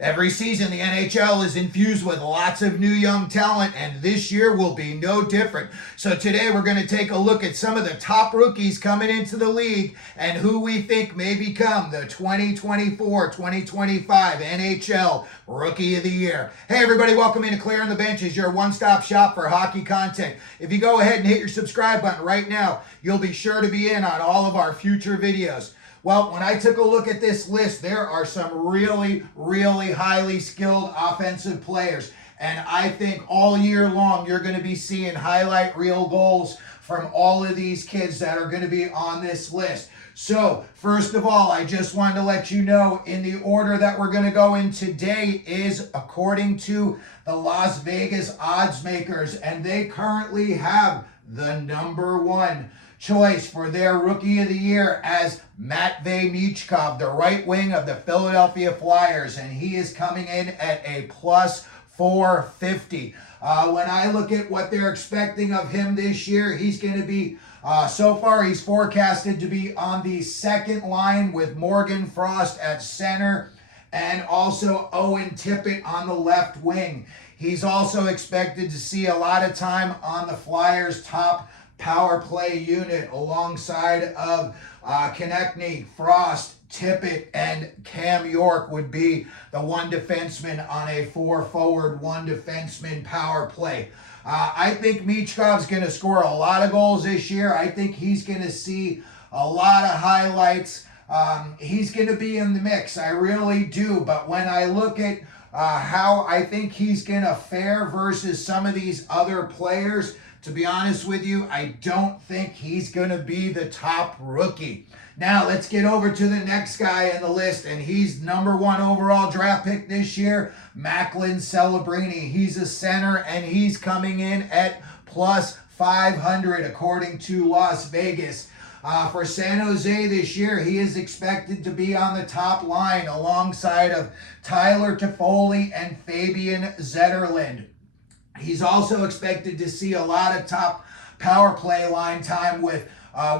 Every season, the NHL is infused with lots of new young talent, and this year will be no different. So today we're going to take a look at some of the top rookies coming into the league and who we think may become the 2024-2025 NHL Rookie of the Year. Hey everybody, welcome into Clearing the Benches, your one-stop shop for hockey content. If you go ahead and hit your subscribe button right now, you'll be sure to be in on all of our future videos. Well, when I took a look at this list, there are some really highly skilled offensive players. And I think all year long, you're going to be seeing highlight reel goals from all of these kids that are going to be on this list. So, first of all, I just wanted to let you know in the order that we're going to go in today is according to the Las Vegas odds makers. And they currently have the number one choice for their Rookie of the Year as Matvei Michkov, the right wing of the Philadelphia Flyers, and he is coming in at a plus 450. When I look at what they're expecting of him this year, he's going to be, so far he's forecasted to be on the second line with Morgan Frost at center and also Owen Tippett on the left wing. He's also expected to see a lot of time on the Flyers' top power play unit alongside of Konechny, Frost, Tippett, and Cam York would be the one defenseman on a 4-forward, one defenseman power play. I think Michkov's going to score a lot of goals this year. I think he's going to see a lot of highlights. He's going to be in the mix. I really do. But when I look at how I think he's going to fare versus some of these other players, to be honest with you, I don't think he's going to be the top rookie. Now, let's get over to the next guy in the list, and he's number one overall draft pick this year, Macklin Celebrini. He's a center, and he's coming in at plus 500, according to Las Vegas. For San Jose this year, he is expected to be on the top line alongside of Tyler Toffoli and Fabian Zetterlund. He's also expected to see a lot of top power play line time with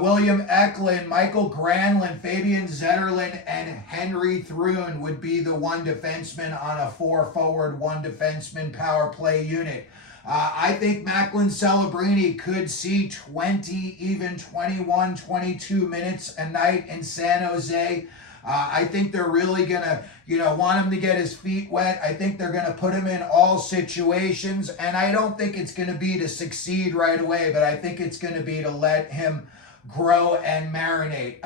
William Eklund, Michael Granlund, Fabian Zetterlund, and Henry Thrun would be the one defenseman on a 4-forward, one defenseman power play unit. I think Macklin Celebrini could see 20, even 21, 22 minutes a night in San Jose. I think they're really going to, want him to get his feet wet. I think they're going to put him in all situations. And I don't think it's going to be to succeed right away, but I think it's going to be to let him grow and marinate.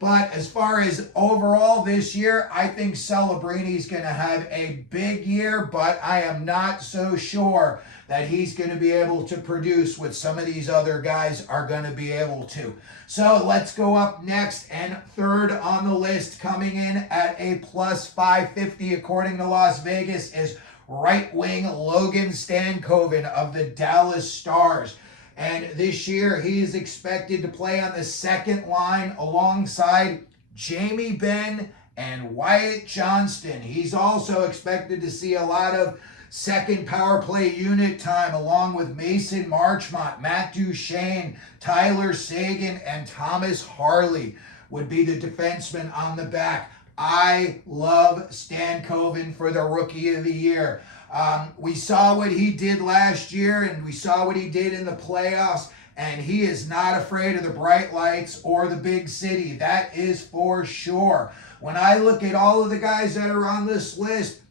But as far as overall this year, I think Celebrini's going to have a big year, but I am not so sure that he's going to be able to produce what some of these other guys are going to be able to. So let's go up next, and third on the list coming in at a plus 550 according to Las Vegas is right wing Logan Stankoven of the Dallas Stars. And this year, he is expected to play on the second line alongside Jamie Benn and Wyatt Johnston. He's also expected to see a lot of second power play unit time along with Mason Marchmont, Matt Duchene, Tyler Seguin, and Thomas Harley would be the defensemen on the back. I love Stankoven for the Rookie of the Year. We saw what he did last year, and we saw what he did in the playoffs, and he is not afraid of the bright lights or the big city. That is for sure. When I look at all of the guys that are on this list,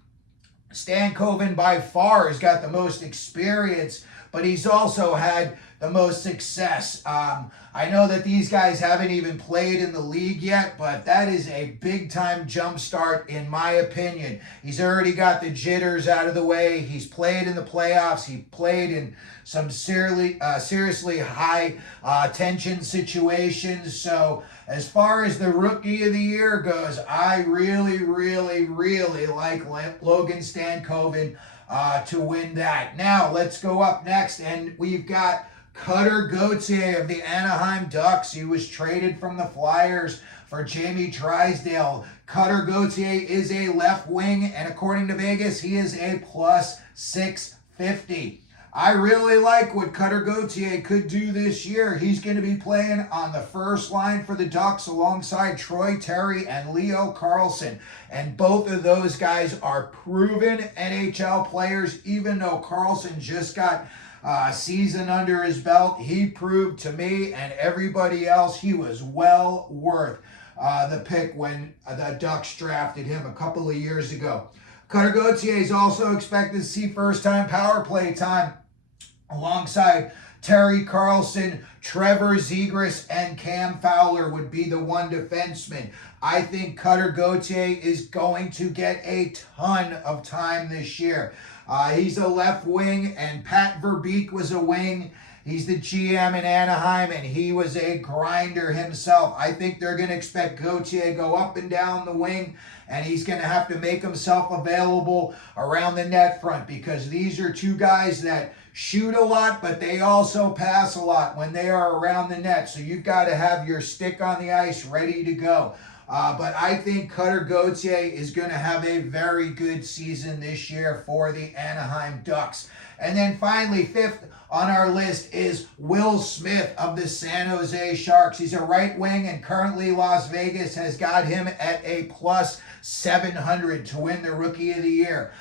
Stankoven by far has got the most experience, but he's also had the most success. I know that these guys haven't even played in the league yet, but that is a big-time jump start in my opinion. He's already got the jitters out of the way. He's played in the playoffs. He played in some seriously high tension situations. So as far as the Rookie of the Year goes, I really like Logan Stankoven to win that. Now, let's go up next, and we've got Connor Gauthier of the Anaheim Ducks. He was traded from the Flyers for Jamie Drysdale. Connor Gauthier is a left wing, and according to Vegas, he is a plus 650. I really like what Connor Gauthier could do this year. He's going to be playing on the first line for the Ducks alongside Troy Terry and Leo Carlsson. And both of those guys are proven NHL players, even though Carlsson just got a season under his belt. He proved to me and everybody else he was well worth the pick when the Ducks drafted him a couple of years ago. Connor Gauthier is also expected to see first-time power play time alongside Terry Carlson, Trevor Zegras, and Cam Fowler would be the one defenseman. I think Connor Gauthier is going to get a ton of time this year. He's a left wing, and Pat Verbeek was a wing. He's the GM in Anaheim, and he was a grinder himself. I think they're going to expect Gauthier to go up and down the wing, and he's going to have to make himself available around the net front because these are two guys that shoot a lot, but they also pass a lot when they are around the net. So you've got to have your stick on the ice ready to go. But I think Connor Gauthier is going to have a very good season this year for the Anaheim Ducks. And then finally, fifth on our list is Will Smith of the San Jose Sharks. He's a right wing, and currently Las Vegas has got him at a plus 700 to win the Rookie of the Year.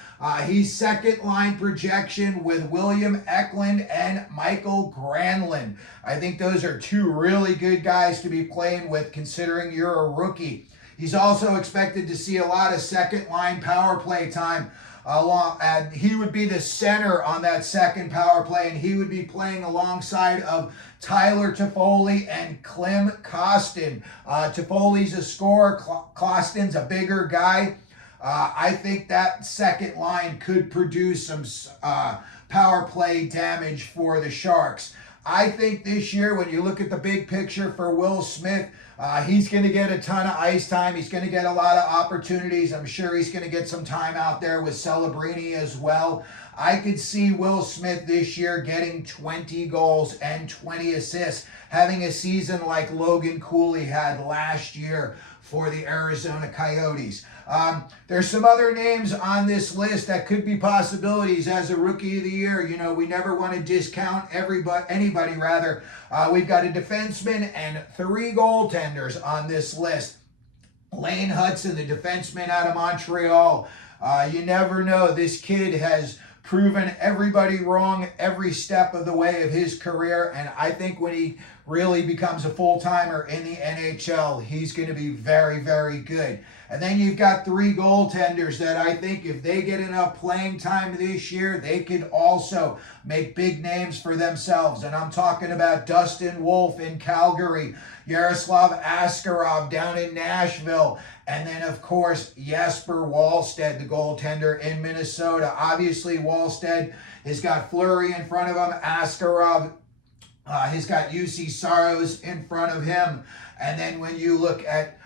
He's second line projection with William Eklund and Michael Granlund. I think those are two really good guys to be playing with considering you're a rookie. He's also expected to see a lot of second line power play time. And he would be the center on that second power play, and he would be playing alongside of Tyler Toffoli and Klim Kostin. Toffoli's a scorer, Kostin's a bigger guy. I think that second line could produce some power play damage for the Sharks. I think this year, when you look at the big picture for Will Smith, he's going to get a ton of ice time. He's going to get a lot of opportunities. I'm sure he's going to get some time out there with Celebrini as well. I could see Will Smith this year getting 20 goals and 20 assists, having a season like Logan Cooley had last year for the Arizona Coyotes. There's some other names on this list that could be possibilities as a Rookie of the Year. You know, we never want to discount anybody. We've got a defenseman and 3 goaltenders on this list. Lane Hudson, the defenseman out of Montreal. You never know. This kid has proven everybody wrong every step of the way of his career, and I think when he really becomes a full-timer in the NHL, he's going to be very, very good. And then you've got 3 goaltenders that I think if they get enough playing time this year, they could also make big names for themselves. And I'm talking about Dustin Wolf in Calgary, Yaroslav Askarov down in Nashville, and then, of course, Jesper Wallstedt, the goaltender in Minnesota. Obviously, Wallstedt has got Fleury in front of him. Askarov has got UC Saros in front of him. And then when you look at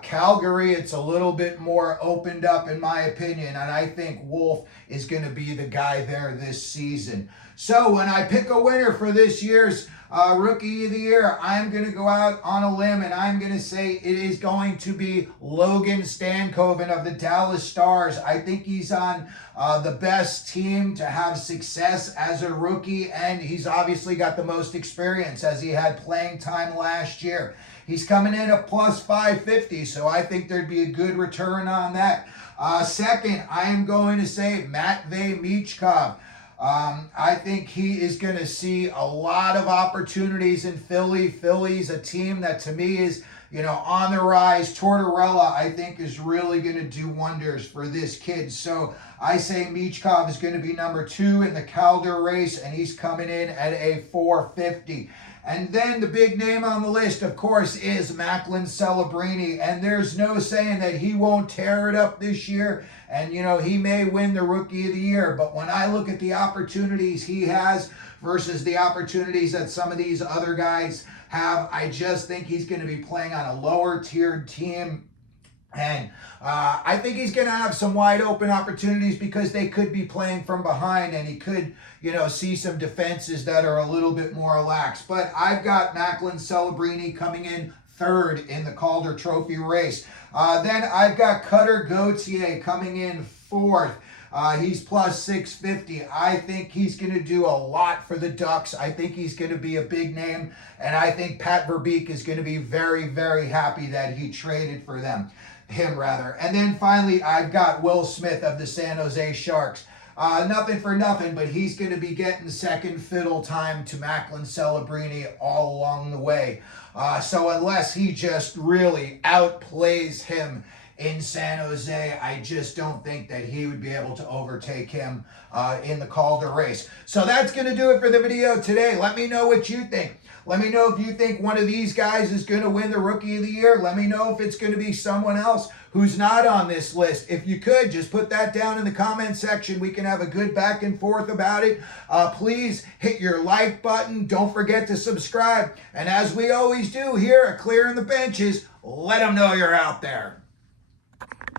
Calgary, it's a little bit more opened up in my opinion, and I think Wolf is going to be the guy there this season. So when I pick a winner for this year's Rookie of the Year, I'm going to go out on a limb and I'm going to say it is going to be Logan Stankoven of the Dallas Stars. I think he's on the best team to have success as a rookie, and he's obviously got the most experience as he had playing time last year. He's coming in at plus 550, so I think there'd be a good return on that. Second, I am going to say Matvei Michkov. I think he is going to see a lot of opportunities in Philly. Philly's a team that to me is, on the rise. Tortorella, I think, is really going to do wonders for this kid. So I say Michkov is going to be number 2 in the Calder race, and he's coming in at a 450. And then the big name on the list, of course, is Macklin Celebrini. And there's no saying that he won't tear it up this year. And, he may win the Rookie of the Year. But when I look at the opportunities he has versus the opportunities that some of these other guys have, I just think he's going to be playing on a lower tiered team. And I think he's going to have some wide open opportunities because they could be playing from behind, and he could, see some defenses that are a little bit more lax. But I've got Macklin Celebrini coming in 3rd in the Calder Trophy race. Then I've got Connor Gauthier coming in 4th. He's plus 650. I think he's going to do a lot for the Ducks. I think he's going to be a big name, and I think Pat Verbeek is going to be very, very happy that he traded for him. And then finally, I've got Will Smith of the San Jose Sharks. Nothing for nothing, but he's going to be getting second fiddle time to Macklin Celebrini all along the way. So unless he just really outplays him in San Jose, I just don't think that he would be able to overtake him in the Calder race. So that's going to do it for the video today. Let me know what you think. Let me know if you think one of these guys is going to win the Rookie of the Year. Let me know if it's going to be someone else who's not on this list. If you could, just put that down in the comment section. We can have a good back and forth about it. Please hit your like button. Don't forget to subscribe. And as we always do here at Clearing the Benches, let them know you're out there.